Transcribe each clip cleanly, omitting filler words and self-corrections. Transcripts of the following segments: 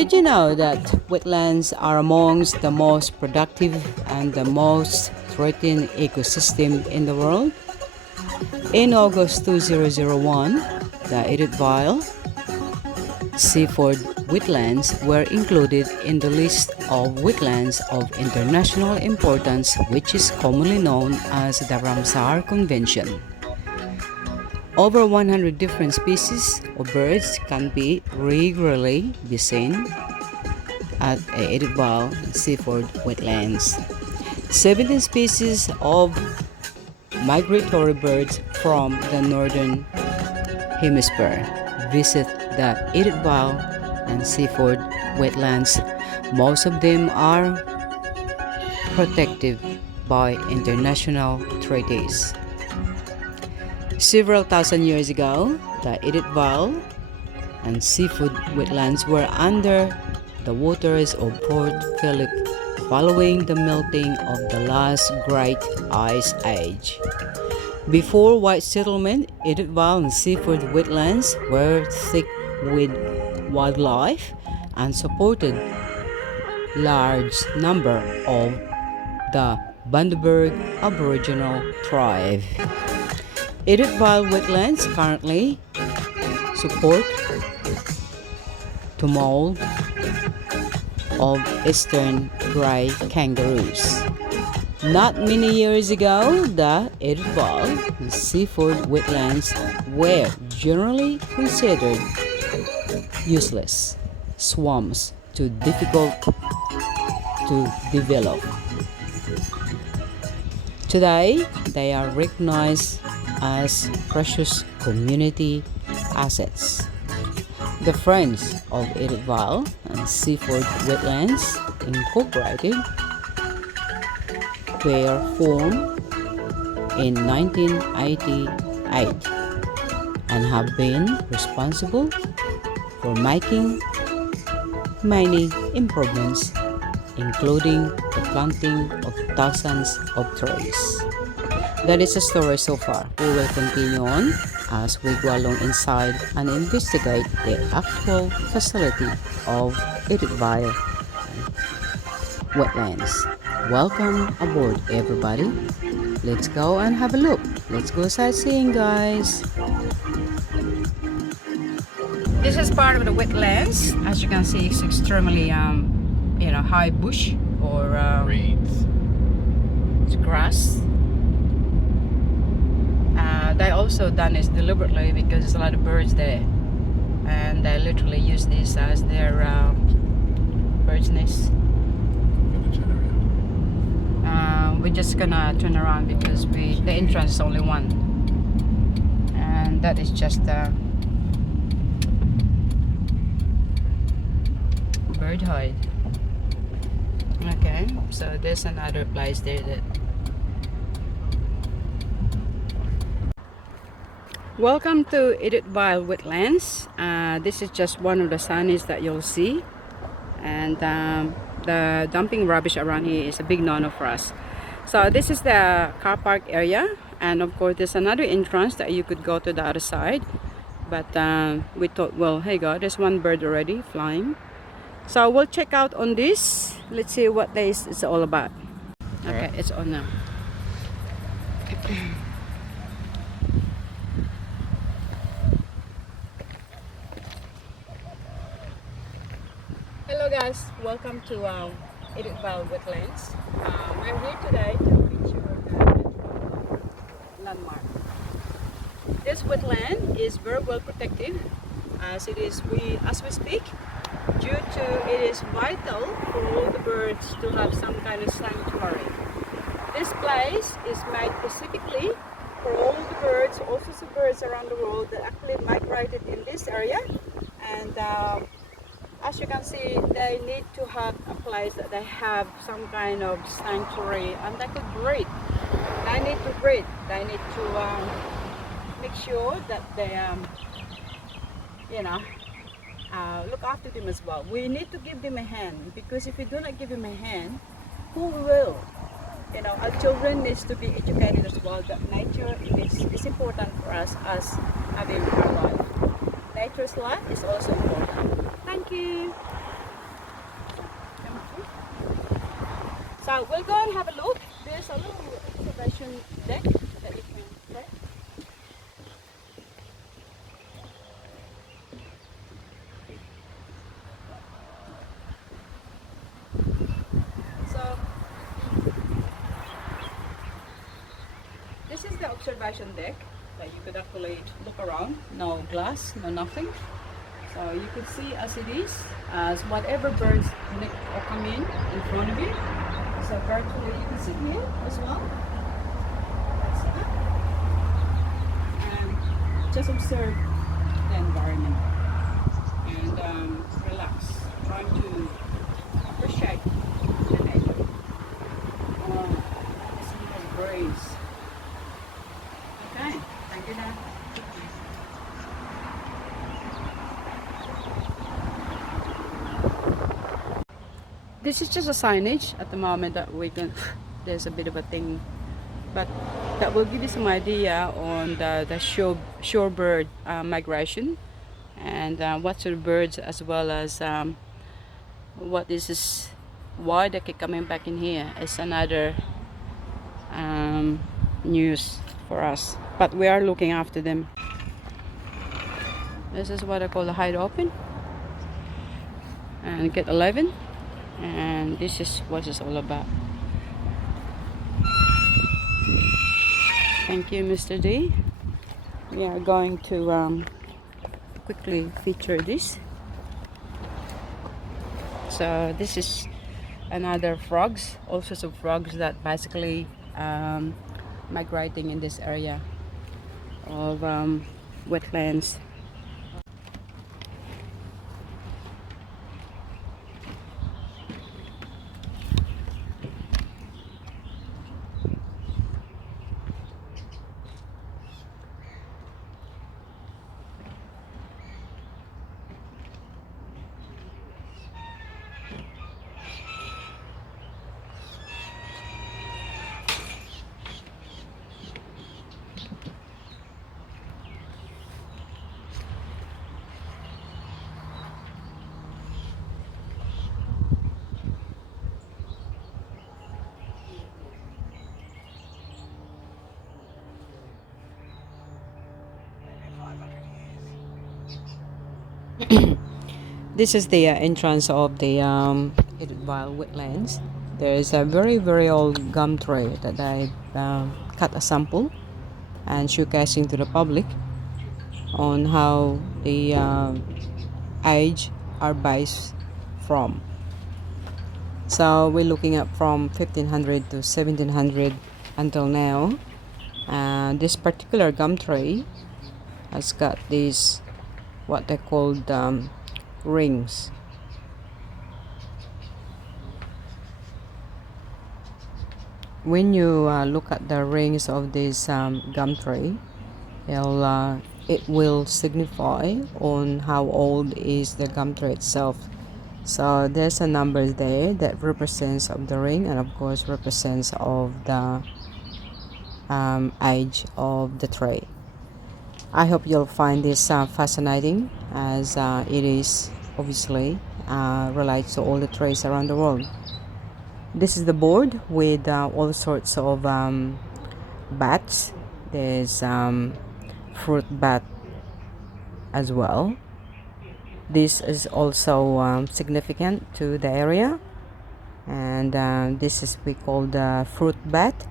Did you know that wetlands are amongst the most productive and the most threatened ecosystem in the world? In August 2001, the Edithvale Seaford Wetlands were included in the list of wetlands of international importance, which is commonly known as the Ramsar Convention. Over 100 different species of birds can be regularly seen at Edithvale Seaford Wetlands. 17 species of migratory birds from the northern hemisphere visit the Edithvale and Seaford Wetlands. Most of them are protected by international treaties. Several thousand years ago, the Edithvale and Seaford Wetlands were under the waters of Port Phillip following the melting of the last great ice age. Before white settlement, Edithvale and Seaford Wetlands were thick with wildlife and supported large number of the Bundaberg Aboriginal tribe. Edithvale Wetlands currently support tumult of eastern grey kangaroos. Not many years ago, the Edithvale and Seaford Wetlands were generally considered useless swamps too difficult to develop. Today, they are recognized as precious community assets. The Friends of Edithvale and Seaford Wetlands Incorporated were formed in 1988 and have been responsible for making many improvements, including the planting of thousands of trees. That is the story so far. We will continue on as we go along inside and investigate the actual facility of Edithvale Wetlands. Welcome aboard, everybody. Let's go and have a look. Let's go sightseeing, guys. This is part of the wetlands. As you can see, it's extremely high bush or reeds. It's grass. They also done this deliberately because there's a lot of birds there, and they literally use this as their bird's nest. We're just gonna turn around because the entrance is only one, and that is just a bird hide. Okay, so there's another place there that. Welcome to Edithvale Wetlands. This is just one of the signs that you'll see, and the dumping rubbish around here is a big no-no for us. So this is the car park area, and of course there's another entrance that you could go to the other side, but we thought, well, hey God, there's one bird already flying, so we'll check out on this. Let's see what this is all about. Okay, it's on now. Hello guys, welcome to Edithvale Wetlands. We're here today to feature the landmark. This wetland is very well protected as we speak, due to it is vital for all the birds to have some kind of sanctuary. This place is made specifically for all the birds, all sorts of birds around the world that actually migrated in this area, and as you can see, they need to have a place that they have some kind of sanctuary, and they could breathe. They need to breathe. They need to make sure that they, look after them as well. We need to give them a hand, because if we do not give them a hand, who will? Our children needs to be educated as well. That nature is important for us as having our life. Nature's life is also important. Thank you. So we'll go and have a look. There's a little observation deck that you can play. So this is the observation deck that you could actually look around. No glass, no nothing. So you could see as it is, as whatever birds come in front of you. So virtually you can sit here as well. That's that. And just observe the environment and relax. Try to appreciate the nature. This little breeze. Okay, thank you now. This is just a signage at the moment that we can, there's a bit of a thing, but that will give you some idea on the shorebird migration and what sort of birds, as well as what this is, why they keep coming back in here. It's another news for us, but we are looking after them. This is what I call the hide open and get 11. And this is what it's all about. Thank you, Mr. D. We are going to quickly feature this. So this is another frogs, all sorts of frogs that basically migrating in this area of wetlands. This is the entrance of the Edithvale Wetlands. There is a very old gum tree that I cut a sample and showcasing to the public on how the age are based from. So we're looking at from 1500 to 1700 until now. This particular gum tree has got these what they called rings. When you look at the rings of this gum tree, it will signify on how old is the gum tree itself. So there's a number there that represents of the ring, and of course represents of the age of the tree. I hope you'll find this fascinating, as it is obviously relates to all the trees around the world. This is the board with all sorts of bats. There's fruit bat as well. This is also significant to the area, and this is we call the fruit bat,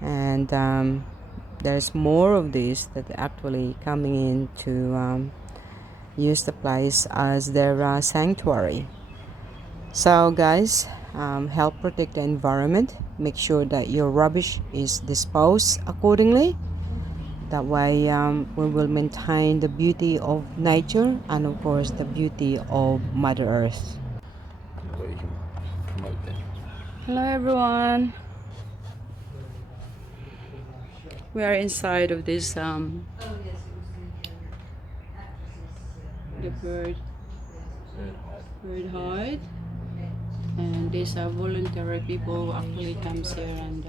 and there's more of these that are actually coming in to use the place as their sanctuary. So guys, help protect the environment. Make sure that your rubbish is disposed accordingly. That way we will maintain the beauty of nature and of course the beauty of Mother Earth. Hello everyone. We are inside of this the bird hide, and these are voluntary people who actually comes here and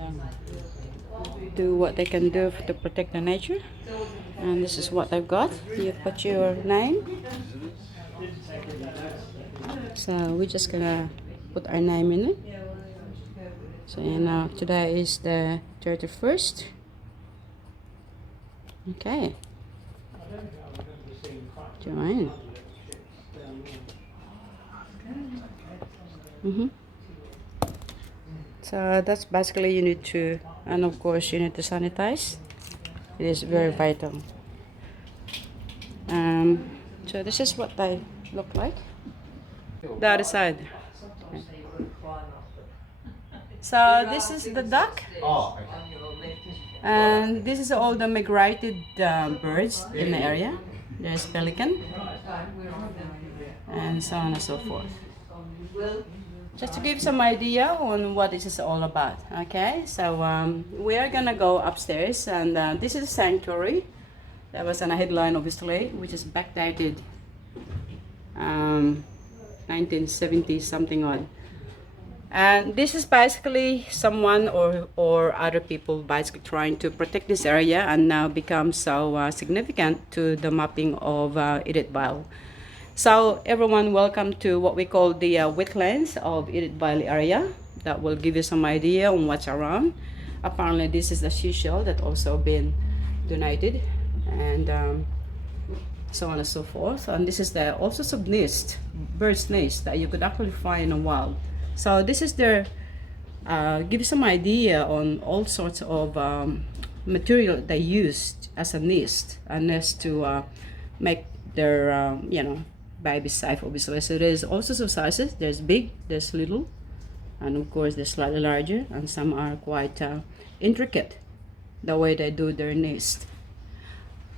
do what they can do to protect the nature. And this is what they've got. You put your name, so we're just gonna put our name in it. So you know, today is the 31st. Okay. Join. So that's basically you need to, and of course you need to sanitize. It is very vital. So this is what they look like. The other side. So this is the duck. And this is all the migrated birds in the area. There's pelican. And so on and so forth. Just to give some idea on what this is all about. Okay, so we are gonna go upstairs, and this is a sanctuary. That was on a headline, obviously, which is backdated 1970 something odd. And this is basically someone or other people basically trying to protect this area, and now become so significant to the mapping of Edithvale. So everyone, welcome to what we call the wetlands of Edithvale area. That will give you some idea on what's around. Apparently this is the seashell that also been donated, and so on and so forth. And this is the also some nest, bird's nest that you could actually find in a wild. So this is their give you some idea on all sorts of material they used as a nest to make their you know, babies safe, obviously. So there's also some sizes. There's big, there's little, and of course there's slightly larger, and some are quite intricate the way they do their nest.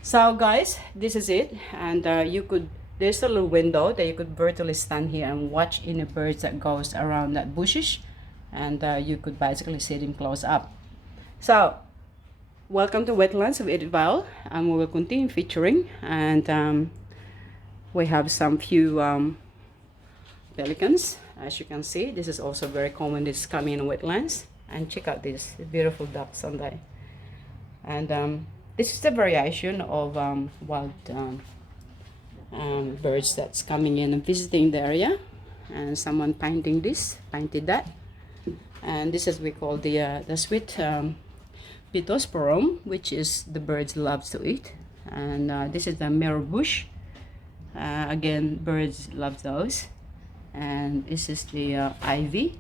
So guys, this is it, and you could, there's a little window that you could virtually stand here and watch any birds that goes around that bushes, and you could basically see them close up. So welcome to wetlands of Edithvale, and we will continue featuring, and we have some few pelicans. As you can see, this is also very common, this coming in wetlands. And check out this beautiful duck Sunday. And this is the variation of wild birds that's coming in and visiting the area. And someone painted that. And this is we call the sweet pittosporum, which is the birds loves to eat. And this is the mirror bush. Again, birds love those. And this is the ivy,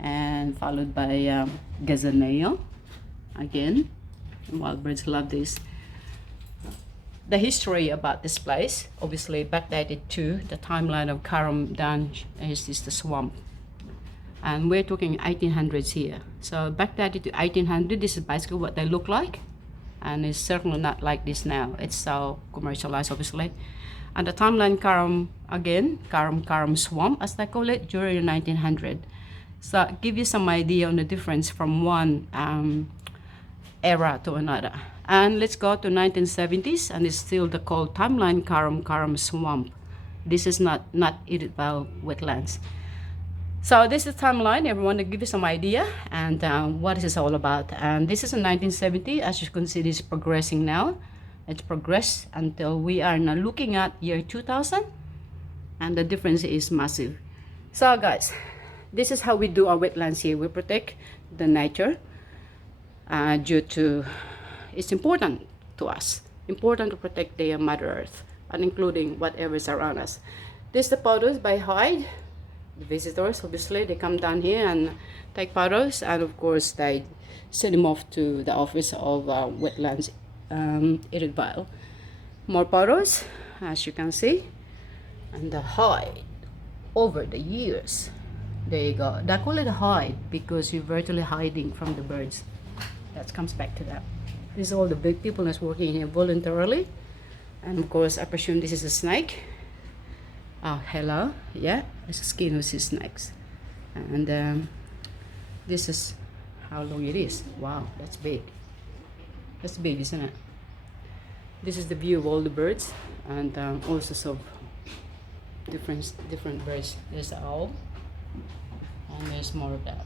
and followed by gazaneo. Again, wild birds love this. The history about this place, obviously backdated to the timeline of Karam Dan, is the swamp. And we're talking 1800s here. So backdated to 1800, this is basically what they look like. And it's certainly not like this now. It's so commercialized, obviously. And the timeline Karam, again, Karam swamp, as they call it, during 1900. So give you some idea on the difference from one era to another. And let's go to 1970s, and it's still the called timeline Karam swamp. This is not Edithvale wetlands. So this is the timeline, everyone, to give you some idea and what is this all about. And this is in 1970. As you can see, this is progressing now. It's progressed until we are now looking at year 2000, and the difference is massive. So guys, this is how we do our wetlands here. We protect the nature due to, it's important to us, important to protect the Mother Earth, and including whatever is around us. This is the photos by Hyde. The visitors, obviously, they come down here and take photos, and of course they send them off to the office of wetlands Edithvale. More photos, as you can see, and the hide over the years. There you go. They call it a hide because you're virtually hiding from the birds. That comes back to that. This is all the big people that's working here voluntarily, and of course I presume this is a snake. Oh, hello. Yeah, it's a skin with his snakes, and this is how long it is. Wow, that's big. That's big, isn't it? This is the view of all the birds, and also some different birds. There's the owl, and there's more of that.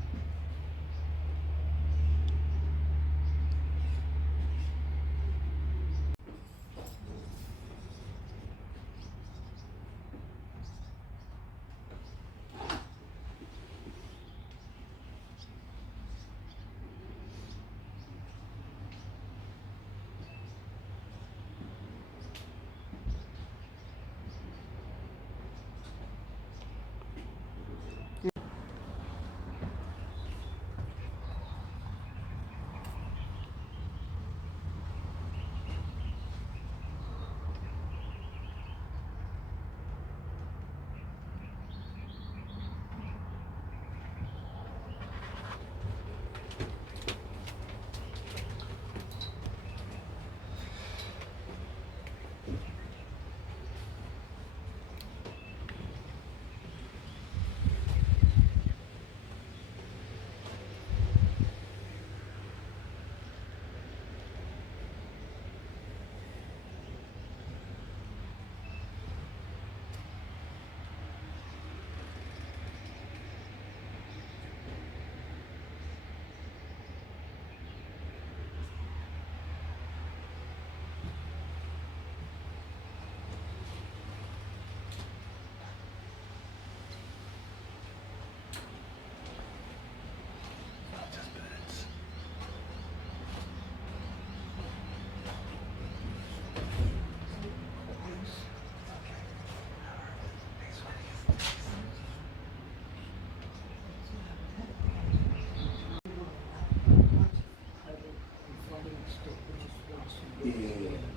Yeah.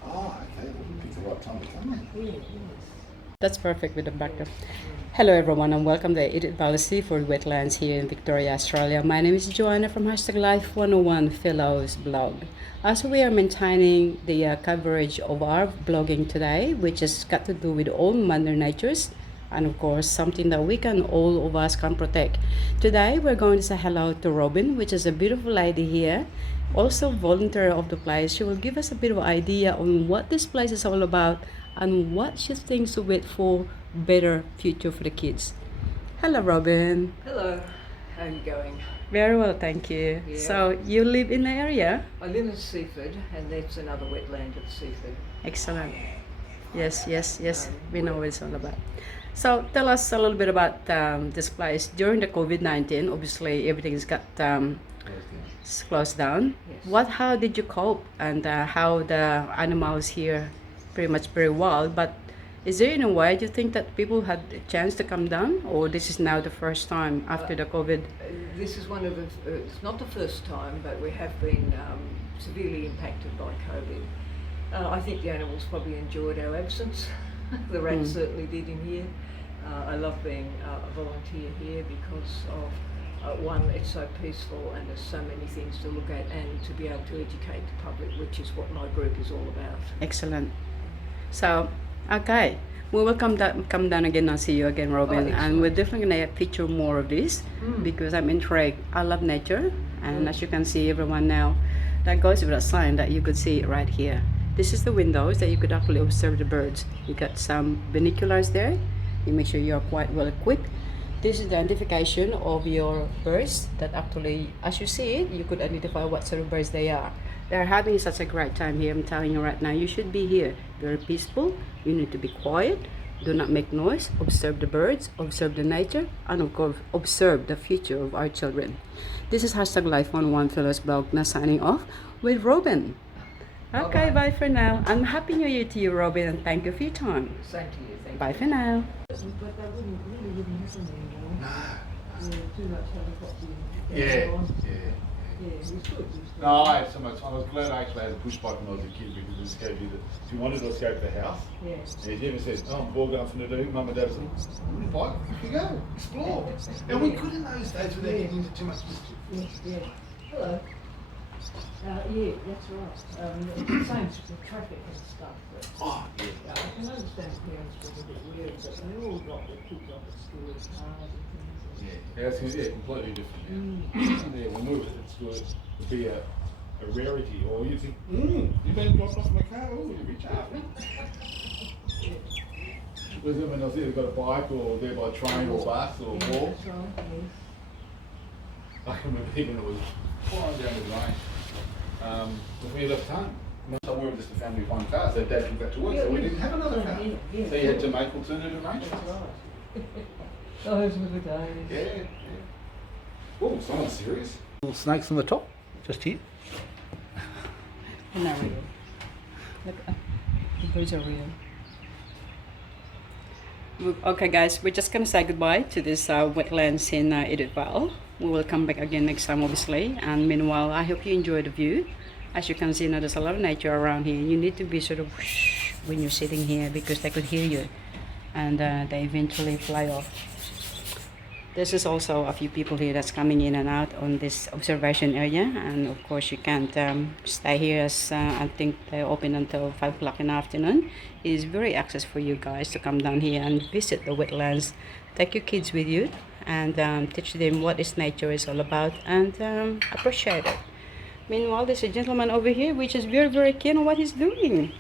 Oh, okay. Well, we picked the right time to come in. That's perfect with the background. Hello everyone and welcome to Edithvale Seaford Wetlands here in Victoria, Australia. My name is Joanna from Life 101 Fellows blog. As we are maintaining the coverage of our blogging today, which has got to do with all Mother Natures and of course something that we can, all of us can protect. Today we're going to say hello to Robin, which is a beautiful lady here, also volunteer of the place. She will give us a bit of idea on what this place is all about and what she thinks of it for better future for the kids. Hello Robin. Hello, how are you going? Very well, thank you. Yeah. So you live in the area? I live in Seaford and that's another wetland at Seaford. Excellent. Yes, we know what it's all about. So tell us a little bit about this place. During the COVID-19, obviously everything's got closed down. Yes. How did you cope, and how the animals here pretty much very wild, but is there in a way do you think that people had a chance to come down, or this is now the first time after the COVID? This is one of the, it's not the first time, but we have been severely impacted by COVID. I think the animals probably enjoyed our absence. The rats certainly did in here. I love being a volunteer here because of one, it's so peaceful and there's so many things to look at, and to be able to educate the public, which is what my group is all about. Excellent. So, okay, we will come down again and see you again, Robin, and we're definitely going to feature more of this because I'm intrigued. I love nature, and as you can see, everyone now, that goes with a sign that you could see it right here. This is the windows that you could actually observe the birds. You got some binoculars there. You make sure you're quite well equipped. This is the identification of your birds that actually, as you see it, you could identify what sort of birds they are. They're having such a great time here, I'm telling you right now. You should be here. Very peaceful. You need to be quiet. Do not make noise. Observe the birds, observe the nature, and of course, observe the future of our children. This is Life 101 Fellows blog, now signing off with Robin. Okay, bye for now. And Happy New Year to you, Robin, and thank you for your time. Same to you, thank Bye you. for now. But that really wouldn't happen anymore. No. Too much helicopter. Yeah. Yeah, it was good. No, I had so much fun. I was glad I actually had a push bike when I was a kid because it escaped you. If you wanted to escape the house, Yeah. and if you ever said, "Oh, I'm bored going for the Mum and Dad was like, bike, you go, explore." And we could in those days without getting into too much mischief. Yeah. Hello. Yeah, that's right. Same with traffic and stuff. But, Oh, yeah. I can understand parents being a bit weird, but they all got their kids off at school as hard and things. Yeah, it's completely different. Yeah, when we were at school, it would be a rarity, or you think, you've been dropped off in the car, oh, you're rich, aren't you? Whereas when I was either got a bike or there by train or bus or walk. That's right, yes. I can remember even it was flying down the drain. When we left home, so we were just a family of one car, so Dad took that to work, so we didn't have another car. Yeah. So you had to make alternative arrangements. That's right. Those were the days. Yeah. Oh, someone's serious. Little snakes on the top, just here. They're not real. Look, the birds are real. Okay guys, we're just gonna say goodbye to this wetlands in Edithvale. We will come back again next time obviously, and meanwhile I hope you enjoy the view. As you can see now, there's a lot of nature around here. You need to be sort of whoosh when you're sitting here because they could hear you, and they eventually fly off. This is also a few people here that's coming in and out on this observation area, and of course you can't stay here as I think they're open until 5 o'clock in the afternoon. It is very access for you guys to come down here and visit the wetlands. Take your kids with you and teach them what this nature is all about, and appreciate it. Meanwhile, there's a gentleman over here which is very keen on what he's doing.